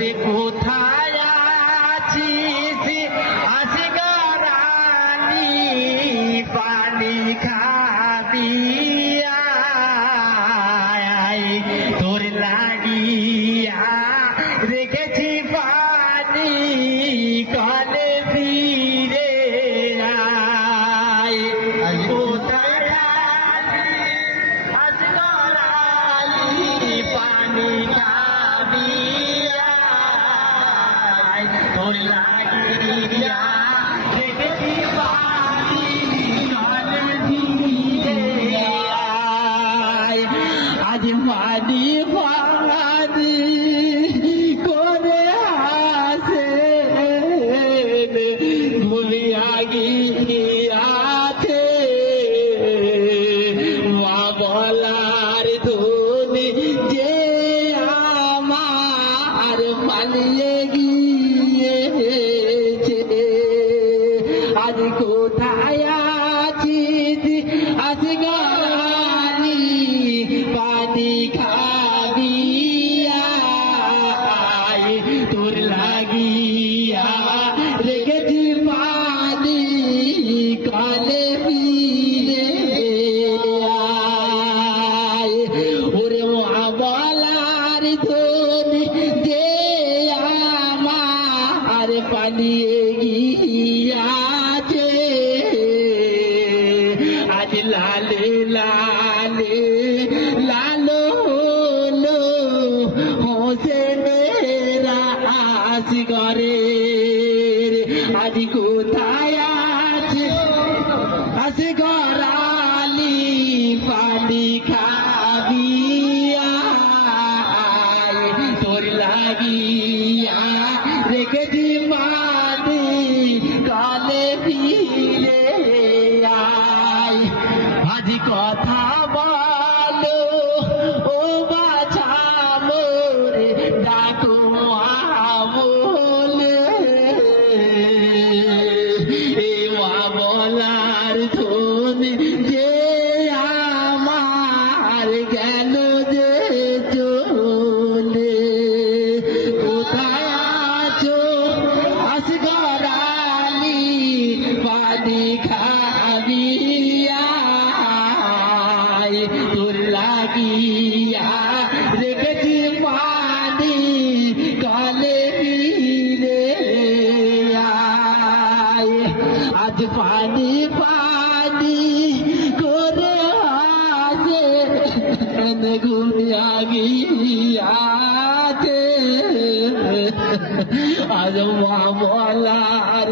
ওরে কোথায় আছিস আসগা রানী পানি খাবি আয় তোর লাগিয়া রেখেছি পানি কলে ফিরে আয় কোথায় আছিস আসগা রানী পানি খাবি আয় তোর লাগিয়া রেখেছি পানি কলে ফিরে আয় আজ পানি পানি করে আসে ভুলিয়া গিয়াছে মা বলার ধুনি যে আমার পালিয়ে গিয়েছে আজ কোথায় আছিস আসগা রানী পানি খাবি আয় তোর লাগিয়া রেখেছি পানি কালে ফিরে আয় ওরে মা বলার ধনি যে আমার পালিয়ে গিয়াছে আজ লালে লালে লালো হলো হোসেনেরা আসগরের আজ কোথায় আছে আসগরালি পানি খাবি আয় তোর লাগিয়া রেখেছি মাটি কালে ফিরে আয় আজ কথা বলো ও বাছা মোরে ডাকো বলে এ মা বলার ধনি যে আমার গেল যে চলে কোথায় আছো আসগরালি পানি খাবি আয় তোর লাগিয়া রেখেছি পানি কালে ফিরে আয় আজ পানি পানি করে আসে গুনিয়া গিয়াছে আজ মা বলার